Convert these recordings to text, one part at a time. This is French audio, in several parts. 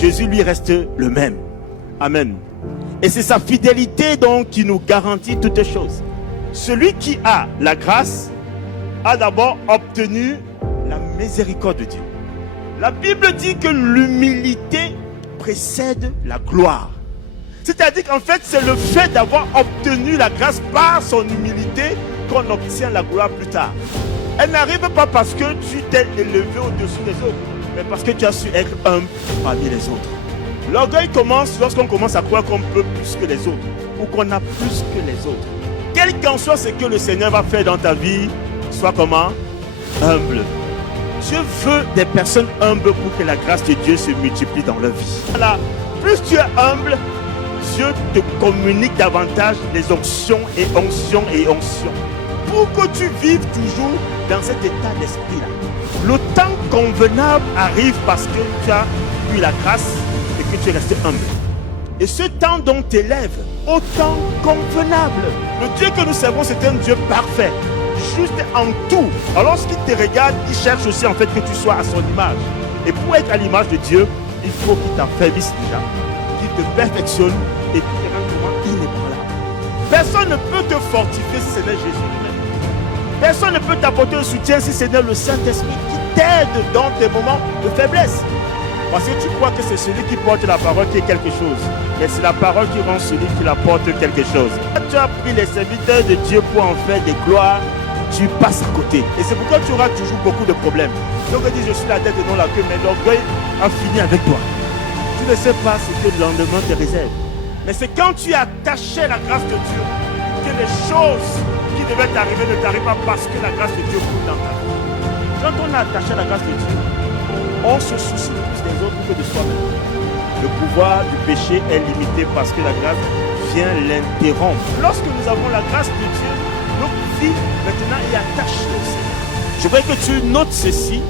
Jésus lui reste le même. Amen. Et c'est sa fidélité donc qui nous garantit toutes choses. Celui qui a la grâce a d'abord obtenu la miséricorde de Dieu. La Bible dit que l'humilité précède la gloire. C'est-à-dire qu'en fait, c'est le fait d'avoir obtenu la grâce par son humilité qu'on obtient la gloire plus tard. Elle n'arrive pas parce que tu t'es élevé au-dessus des autres, mais parce que tu as su être humble parmi les autres. L'orgueil commence lorsqu'on commence à croire qu'on peut plus que les autres, ou qu'on a plus que les autres. Quel qu'en soit ce que le Seigneur va faire dans ta vie, sois comment? Humble. Dieu veut des personnes humbles pour que la grâce de Dieu se multiplie dans leur vie. Voilà. Plus tu es humble, Dieu te communique davantage les onctions et onctions et onctions. Pour que tu vives toujours dans cet état d'esprit-là. Le temps convenable arrive parce que tu as eu la grâce et que tu es resté humble. Et ce temps dont tu élèves au temps convenable. Le Dieu que nous servons, c'est un Dieu parfait. Juste en tout. Alors lorsqu'il te regarde, il cherche aussi en fait que tu sois à son image. Et pour être à l'image de Dieu, il faut qu'il t'affermisse déjà, qu'il te perfectionne et qu'il te rende comment inébranlable. Personne ne peut te fortifier si ce n'est Jésus lui-même. Personne ne peut t'apporter un soutien si ce n'est le Saint-Esprit qui t'aide dans tes moments de faiblesse. Parce que tu crois que c'est celui qui porte la parole qui est quelque chose. Mais c'est la parole qui rend celui qui la porte quelque chose. Quand tu as pris les serviteurs de Dieu pour en faire des gloires, tu passes à côté. Et c'est pourquoi tu auras toujours beaucoup de problèmes. Donc on dit je suis la tête et non la queue, mais l'orgueil a fini avec toi. Tu ne sais pas ce que le lendemain te réserve. Mais c'est quand tu as attaché la grâce de Dieu que les choses qui devaient t'arriver ne t'arrivent pas parce que la grâce de Dieu coule dans ta vie. Quand on a attaché la grâce de Dieu, on se soucie plus des autres que de soi-même. Le pouvoir du péché est limité parce que la grâce vient l'interrompre. Lorsque nous avons la grâce de Dieu, notre vie maintenant est attachée au Seigneur. Je voudrais que tu notes ceci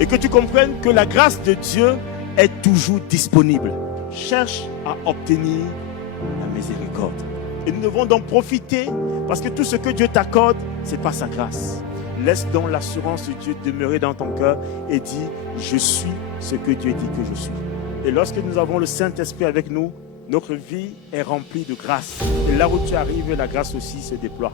et que tu comprennes que la grâce de Dieu est toujours disponible. Cherche à obtenir la miséricorde. Et nous devons donc profiter parce que tout ce que Dieu t'accorde, c'est par sa grâce. Laisse donc l'assurance de Dieu demeurer dans ton cœur et dis, je suis ce que Dieu dit que je suis. Et lorsque nous avons le Saint-Esprit avec nous, notre vie est remplie de grâce. Et là où tu arrives, la grâce aussi se déploie.